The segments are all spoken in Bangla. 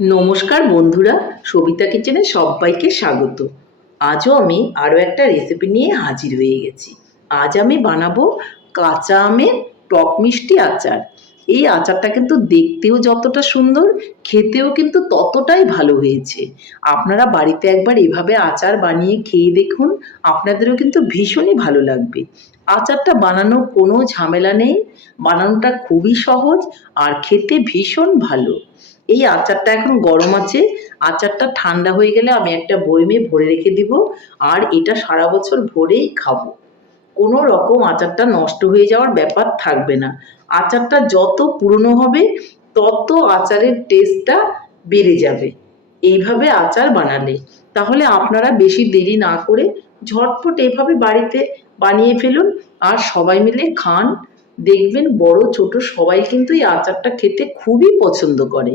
নমস্কার বন্ধুরা, সবিতা কিচেনে সবাইকে স্বাগত। আজও আমি আরও একটা রেসিপি নিয়ে হাজির হয়ে গেছি। আজ আমি বানাবো কাঁচা আমের টক মিষ্টি আচার। এই আচারটা কিন্তু দেখতেও যতটা সুন্দর, খেতেও কিন্তু ততটাই ভালো হয়েছে। আপনারা বাড়িতে একবার এভাবে আচার বানিয়ে খেয়ে দেখুন, আপনাদেরও কিন্তু ভীষণই ভালো লাগবে। আচারটা বানানোর কোনো ঝামেলা নেই, বানানোটা খুবই সহজ আর খেতে ভীষণ ভালো। এই আচারটা এখন গরম আছে, আচারটা ঠান্ডা হয়ে গেলে আমি একটা বয়মে ভরে রেখে দিব, আর এটা সারা বছর ভরেই খাবো। কোনো রকম আচারটা নষ্ট হয়ে যাওয়ার ব্যাপার থাকবে না। আচারটা যত পুরনো হবে তত আচারের টেস্টটা বেড়ে যাবে এইভাবে আচার বানালে। তাহলে আপনারা বেশি দেরি না করে ঝটপট এভাবে বাড়িতে বানিয়ে ফেলুন আর সবাই মিলে খান। দেখবেন বড় ছোট সবাই কিন্তু এই আচারটা খেতে খুবই পছন্দ করে।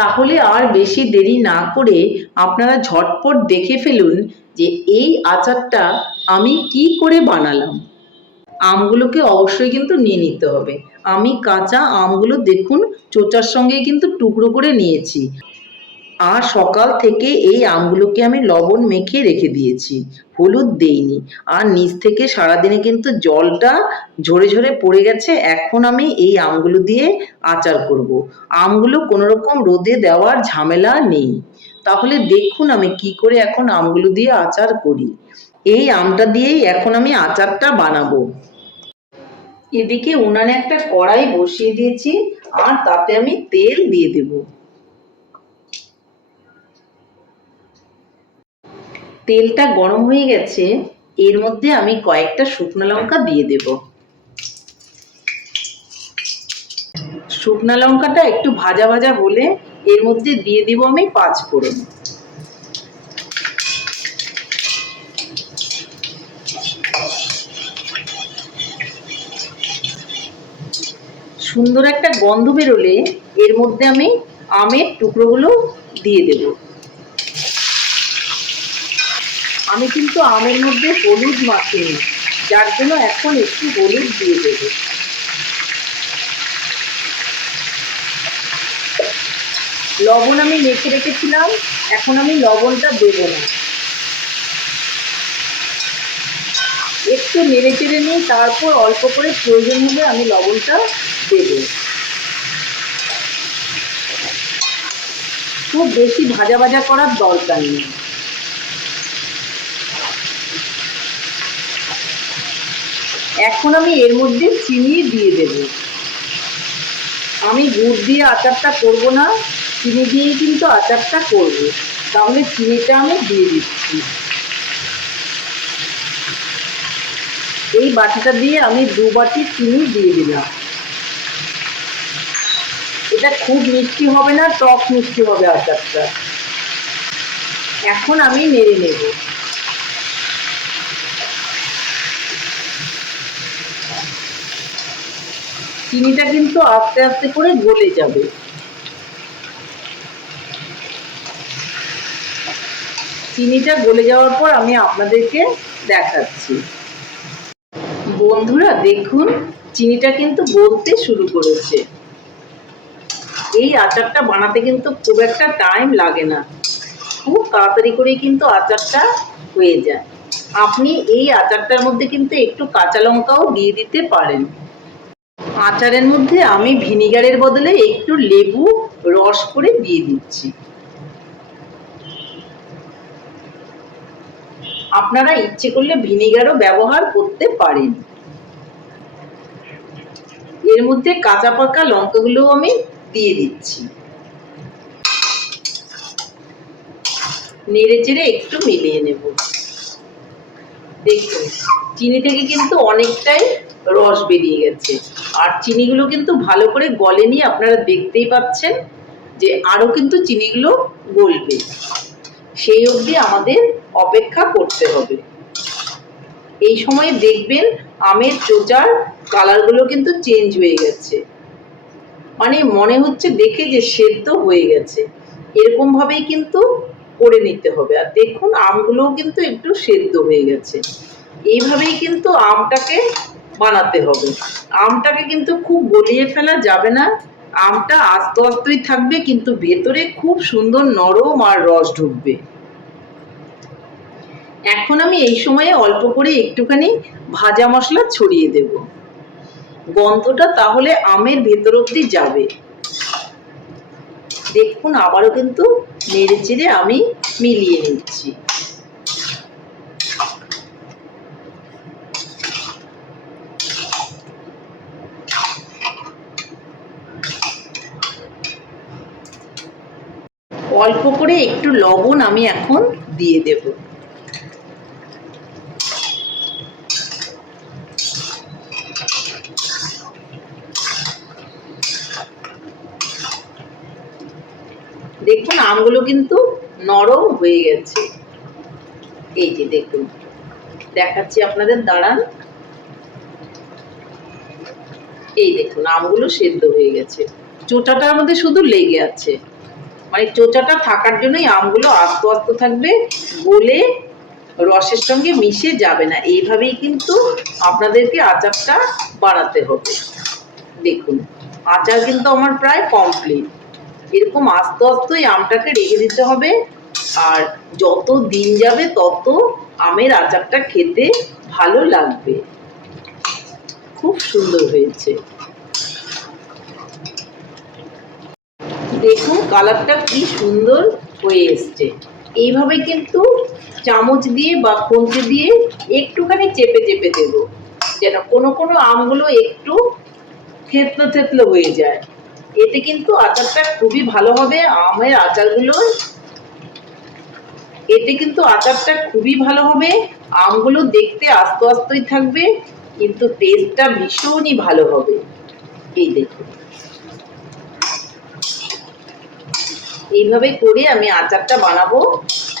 তাহলে আর বেশি দেরি না করে আপনারা ঝটপট দেখে ফেলুন যে এই আচারটা আমি কি করে বানালাম। আমগুলোকে অবশ্যই কিন্তু নিয়ে নিতে হবে। আমি কাঁচা আমগুলো দেখুন চোচার সঙ্গে কিন্তু টুকরো করে নিয়েছি, আর সকাল থেকে এই আমগুলোকে আমি লবণ মেখে রেখে দিয়েছি, হলুদ দেইনি। আর নিচ থেকে সারাদিনে কিন্তু জলটা ঝরে ঝরে পড়ে গেছে। এখন আমি এই আমগুলো দিয়ে আচার করব। আমগুলো কোনো রকম রোদে দেওয়ার ঝামেলা নেই। তাহলে দেখুন আমি কি করে এখন আমগুলো দিয়ে আচার করি। এই আমটা দিয়েই এখন আমি আচারটা বানাবো। এদিকে উনানে একটা কড়াই বসিয়ে দিয়েছি, আর তাতে আমি তেল দিয়ে দেবো। তেলটা গরম হয়ে গেছে, এর মধ্যে আমি কয়েকটা শুকনো লঙ্কা দিয়ে দেব। শুকনো লঙ্কাটা একটু ভাজা ভাজা হলে এর মধ্যে দিয়ে দিব আমি 5 ফোড়ন। সুন্দর একটা গন্ধ বেরোলে এর মধ্যে আমি আমের টুকরোগুলো দিয়ে দেব। আমি কিন্তু আমের মধ্যে হলুদ মাখিনি, যার জন্য এখন একটু হলুদ দিয়ে দেব। লবণ আমি মেখে রেখেছিলাম, এখন আমি লবণটা দেব না। একটু নেড়ে চেড়ে নিয়ে তারপর অল্প করে প্রয়োজন হলে আমি লবণটা দেব। খুব বেশি ভাজা ভাজা করার দরকার নেই। এখন আমি এর মধ্যে চিনি দিয়ে দেব। আমি গুড় দিয়ে আচারটা করব না, চিনি দিয়েই কিন্তু আচারটা করব। তাহলে চিনিটা আমি দিয়ে দিচ্ছি। এই বাটিটা দিয়ে আমি 2 বাটি চিনি দিয়ে দিলাম। এটা খুব মিষ্টি হবে না, টক মিষ্টি হবে আচারটা। এখন আমি নেড়ে নেব। চিনিটা কিন্তু আস্তে আস্তে করে গলে যাবে। চিনিটা গলে যাওয়ার পর আমি আপনাদেরকে দেখাচ্ছি। বন্ধুরা দেখুন, চিনিটা কিন্তু গলতে শুরু করেছে। এই আচারটা বানাতে কিন্তু খুব একটা টাইম লাগে না, খুব তাড়াতাড়ি করেই কিন্তু আচারটা হয়ে যায়। আপনি এই আচারটার মধ্যে কিন্তু একটু কাঁচা লঙ্কাও দিয়ে দিতে পারেন। আচারের মধ্যে আমি ভিনিগারের বদলে একটু লেবু রস করে দিয়ে দিচ্ছি। আপনারা ইচ্ছে করলে ভিনিগারও ব্যবহার করতে পারেন। এর মধ্যে কাঁচা পাকা লঙ্কাগুলো আমি দিয়ে দিচ্ছি। নেড়ে চেড়ে একটু মিলিয়ে নেব। দেখুন চিনি থেকে কিন্তু অনেকটাই রস বেরিয়ে গেছে, আর চিনিগুলো কিন্তু ভালো করে গলেনি। আপনারা দেখতেই পাচ্ছেন যে আরো কিন্তু চিনিগুলো গলবে, সেই অবধি আমাদের অপেক্ষা করতে হবে। এই সময় দেখবেন আমের চোচার কালারগুলো কিন্তু চেঞ্জ হয়ে গেছে, মানে মনে হচ্ছে দেখে যে সেদ্ধ হয়ে গেছে। এরকম ভাবেই কিন্তু করে নিতে হবে। আর দেখুন আমগুলোও কিন্তু একটু সেদ্ধ হয়ে গেছে। এইভাবেই কিন্তু আমটাকে বানাতে হবে। আমটাকে কিন্তু খুব গলিয়ে ফেলা যাবে না, আমটা আস্তে আস্তেই থাকবে, কিন্তু ভেতরে খুব সুন্দর নরম আর রস ঢুকবে। এখন আমি এই সময়ে অল্প করে একটুখানি ভাজা মশলা ছড়িয়ে দেব, গন্ধটা তাহলে আমের ভেতর অব্দি যাবে। দেখুন আবারও কিন্তু নেড়ে চেড়ে আমি মিলিয়ে নিচ্ছি। অল্প করে একটু লবণ আমি এখন দিয়ে দেব। দেখুন আমগুলো কিন্তু নরম হয়ে গেছে। এই যে দেখুন, দেখাচ্ছি আপনাদের, দাঁড়ান। এই দেখুন আমগুলো সেদ্ধ হয়ে গেছে, চোচাটা আমাদের শুধু লেগে আছে, মানে চোচাটা থাকার জন্যই আমগুলো আস্তে আস্তে থাকবে, গলে রসের সঙ্গে মিশে যাবে না। এইভাবেই কিন্তু আপনাদেরকে আচারটা বানাতে হবে। দেখুন আচার কিন্তু আমার প্রায় কমপ্লিট। এরকম আস্তে আস্তেই আমটাকে রেখে দিতে হবে, আর যত দিন যাবে তত আমের আচারটা খেতে ভালো লাগবে। খুব সুন্দর হয়েছে, দেখুন কালারটা কি সুন্দর হয়ে এসছে। এইভাবে কিন্তু চামচ দিয়ে বা খুন্তি দিয়ে একটুখানি চেপে চেপে দেবো, যেন কোনো কোনো আমগুলো একটু থেতলো থেতলো হয়ে যায়। এতে কিন্তু আচারটা খুবই ভালো হবে। আমের আচারগুলো এতে কিন্তু আচারটা খুবই ভালো হবে। আমগুলো দেখতে আস্তে আস্তেই থাকবে, কিন্তু টেস্টটা ভীষণই ভালো হবে। এই দেখুন, এইভাবে করে আমি আচারটা বানাবো,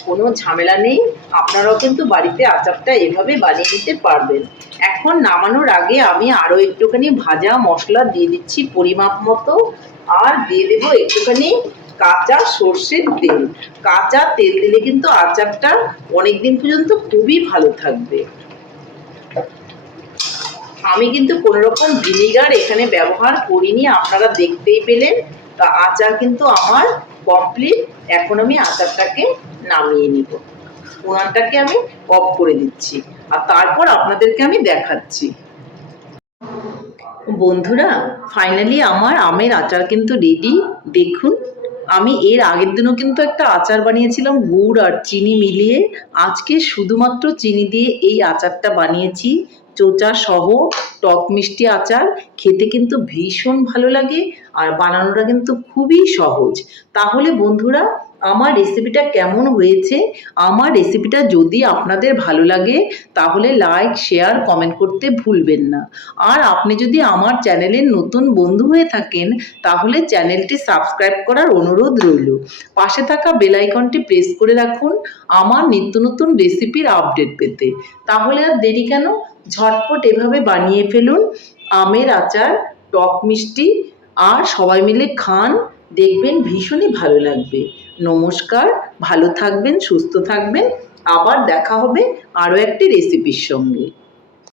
কোনো ঝামেলা নেই। আপনারাও কিন্তু বাড়িতে আচারটা এভাবে বানিয়ে নিতে পারবেন। এখন নামানোর আগে আমি আরও একটুখানি ভাজা মশলা দিয়ে দিচ্ছি পরিমাপ মতো, আর দিয়ে দেবো একটুখানি কাঁচা সর্ষের তেল। কাঁচা তেল দিলে কিন্তু আচারটা অনেকদিন পর্যন্ত খুবই ভালো থাকবে। আমি কিন্তু কোনো রকম ভিনিগার এখানে ব্যবহার করিনি, আপনারা দেখতেই পেলেন। তা আচার কিন্তু আমার কমপ্লিট। এখন আমি আচারটাকে নামিয়ে নিব, উনানটাকে আমি অফ করে দিচ্ছি, আর তারপর আপনাদেরকে আমি দেখাচ্ছি। বন্ধুরা ফাইনালি আমার আমের আচার কিন্তু রেডি। দেখুন আমি এর আগের দিনও কিন্তু একটা আচার বানিয়েছিলাম গুড় আর চিনি মিলিয়ে। আজকে শুধুমাত্র চিনি দিয়ে এই আচারটা বানিয়েছি, চোচা সহ টক মিষ্টি আচার। খেতে কিন্তু ভীষণ ভালো লাগে, আর বানানোটা কিন্তু খুবই সহজ। তাহলে বন্ধুরা আমার রেসিপিটা কেমন হয়েছে? আমার রেসিপিটা যদি আপনাদের ভালো লাগে তাহলে লাইক শেয়ার কমেন্ট করতে ভুলবেন না। আর আপনি যদি আমার চ্যানেলের নতুন বন্ধু হয়ে থাকেন তাহলে চ্যানেলটি সাবস্ক্রাইব করার অনুরোধ রইল। পাশে থাকা বেল আইকনটি প্রেস করে রাখুন আমার নিত্য নতুন রেসিপির আপডেট পেতে। তাহলে আর দেরি কেন, ঝটপট এভাবে বানিয়ে ফেলুন আমের আচার, টক মিষ্টি, আর সবাই মিলে খান, দেখবেন ভীষণই ভালো লাগবে। নমস্কার, ভালো থাকবেন, সুস্থ থাকবেন। আবার দেখা হবে আরও একটি রেসিপির সঙ্গে।